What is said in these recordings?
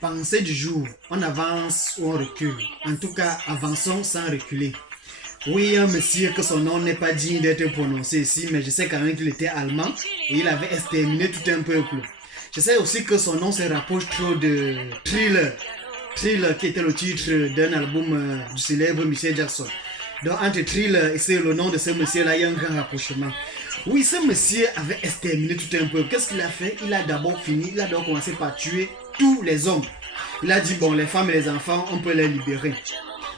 Pensée du jour, on avance ou on recule. En tout cas, avançons sans reculer. Oui, un monsieur que son nom n'est pas digne d'être prononcé ici, mais je sais quand même qu'il était allemand et il avait exterminé tout un peuple. Je sais aussi que son nom se rapproche trop de Thriller. Thriller qui était le titre d'un album du célèbre Michael Jackson. Donc entre Thriller et c'est le nom de ce monsieur-là, il y a un grand rapprochement. Oui, ce monsieur avait exterminé tout un peuple. Qu'est-ce qu'il a fait? Il a d'abord commencé par tuer tous les hommes. Il a dit, bon, les femmes et les enfants, on peut les libérer.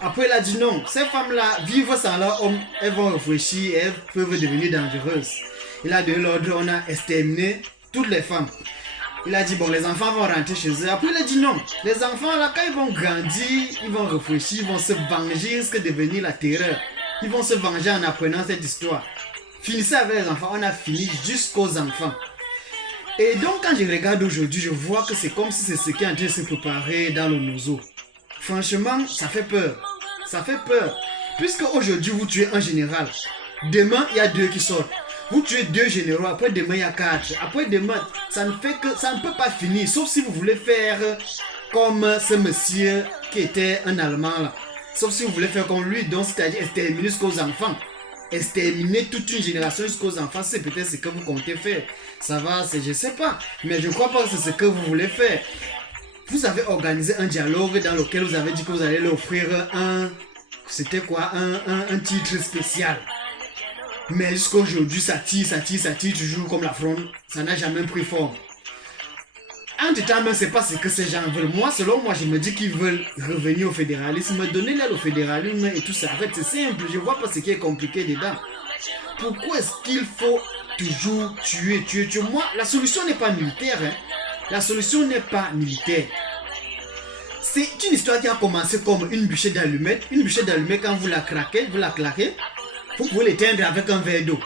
Après, il a dit non, ces femmes-là, vivre sans leur homme, elles vont réfléchir et elles peuvent devenir dangereuses. Il a donné l'ordre, on a exterminé toutes les femmes. Il a dit, bon, les enfants vont rentrer chez eux. Après, il a dit non, les enfants, là, quand ils vont grandir, ils vont réfléchir, ils vont se venger, risque de devenir la terreur. Ils vont se venger en apprenant cette histoire. Finissez avec les enfants, on a fini jusqu'aux enfants. Et donc, quand je regarde aujourd'hui, je vois que c'est comme si c'est ce qui est en train de se préparer dans le nozo. Franchement, ça fait peur. Ça fait peur. Puisque aujourd'hui, vous tuez un général. Demain, il y a 2 qui sortent. Vous tuez 2 généraux. Après demain, il y a 4. Après demain, ça ne peut pas finir. Sauf si vous voulez faire comme ce monsieur qui était un Allemand là. Sauf si vous voulez faire comme lui. Donc, c'est-à-dire exterminer jusqu'aux enfants. Exterminer toute une génération jusqu'aux enfants. C'est peut-être ce que vous comptez faire. Ça va, je ne sais pas. Mais je ne crois pas que c'est ce que vous voulez faire. Vous avez organisé un dialogue dans lequel vous avez dit que vous allez leur offrir c'était quoi, un titre spécial. Mais jusqu'à aujourd'hui, ça tire toujours comme la fronde. Ça n'a jamais pris forme. Entre-temps, même, c'est pas ce que ces gens veulent. Moi, selon moi, je me dis qu'ils veulent revenir au fédéralisme, donner l'aide au fédéralisme et tout ça. En fait, c'est simple. Je vois pas ce qui est compliqué dedans. Pourquoi est-ce qu'il faut toujours tuer? Moi, la solution n'est pas militaire. La solution n'est pas militaire. C'est une histoire qui a commencé comme une bûchette d'allumettes. Une bûchette d'allumettes, quand vous la claquez, vous pouvez l'éteindre avec un verre d'eau.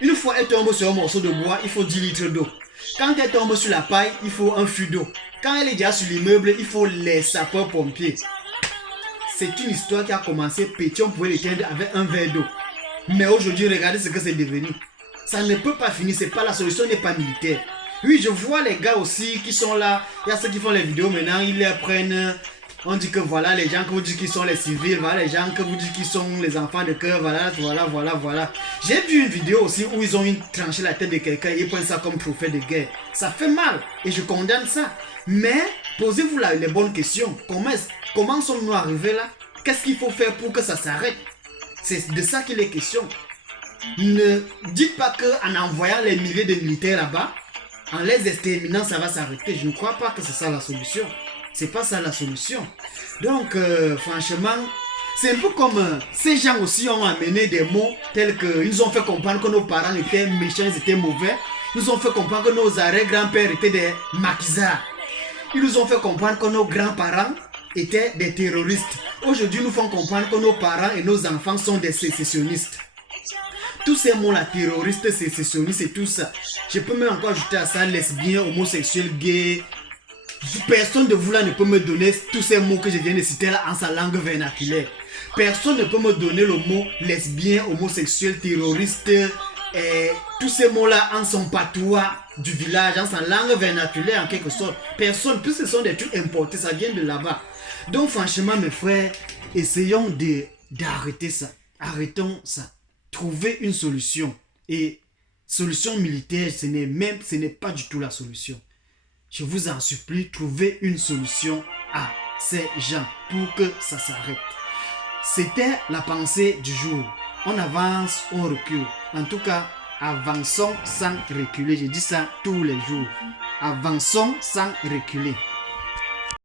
Une fois elle tombe sur un morceau de bois, il faut 10 litres d'eau. Quand elle tombe sur la paille, il faut un fût d'eau. Quand elle est déjà sur l'immeuble, il faut les sapeurs-pompiers. C'est une histoire qui a commencé petit, on pouvait l'éteindre avec un verre d'eau. Mais aujourd'hui, regardez ce que c'est devenu. Ça ne peut pas finir, c'est pas la solution, n'est pas militaire. Oui, je vois les gars aussi qui sont là. Il y a ceux qui font les vidéos maintenant, ils les prennent. On dit que voilà les gens que vous dites qu'ils sont les civils, voilà les gens que vous dites qu'ils sont les enfants de cœur, voilà. J'ai vu une vidéo aussi où ils ont tranché la tête de quelqu'un et ils prennent ça comme trophée de guerre. Ça fait mal et je condamne ça. Mais posez-vous là les bonnes questions. Comment sommes-nous arrivés là? Qu'est-ce qu'il faut faire pour que ça s'arrête? C'est de ça qu'il est question. Ne dites pas qu'en envoyant les milliers de militaires là-bas, en les exterminant, ça va s'arrêter. Je ne crois pas que c'est ça la solution. C'est pas ça la solution. Donc, franchement, c'est un peu comme ces gens aussi ont amené des mots tels que ils nous ont fait comprendre que nos parents étaient méchants, ils étaient mauvais. Ils nous ont fait comprendre que nos arrière-grands-pères étaient des maquisards. Ils nous ont fait comprendre que nos grands-parents étaient des terroristes. Aujourd'hui, nous font comprendre que nos parents et nos enfants sont des sécessionnistes. Tous ces mots-là, terroristes, sécessionnistes et tout ça. Je peux même encore ajouter à ça lesbien, homosexuel, gay. Personne de vous là ne peut me donner tous ces mots que je viens de citer là en sa langue vernaculaire. Personne ne peut me donner le mot lesbien, homosexuel, terroriste, et tous ces mots-là en son patois du village, en sa langue vernaculaire en quelque sorte. Personne, puisque ce sont des trucs importés, ça vient de là-bas. Donc franchement mes frères, essayons d'arrêter ça. Arrêtons ça. Trouver une solution. Et solution militaire, ce n'est pas du tout la solution. Je vous en supplie, trouvez une solution à ces gens pour que ça s'arrête. C'était la pensée du jour. On avance, on recule. En tout cas, avançons sans reculer. Je dis ça tous les jours. Avançons sans reculer.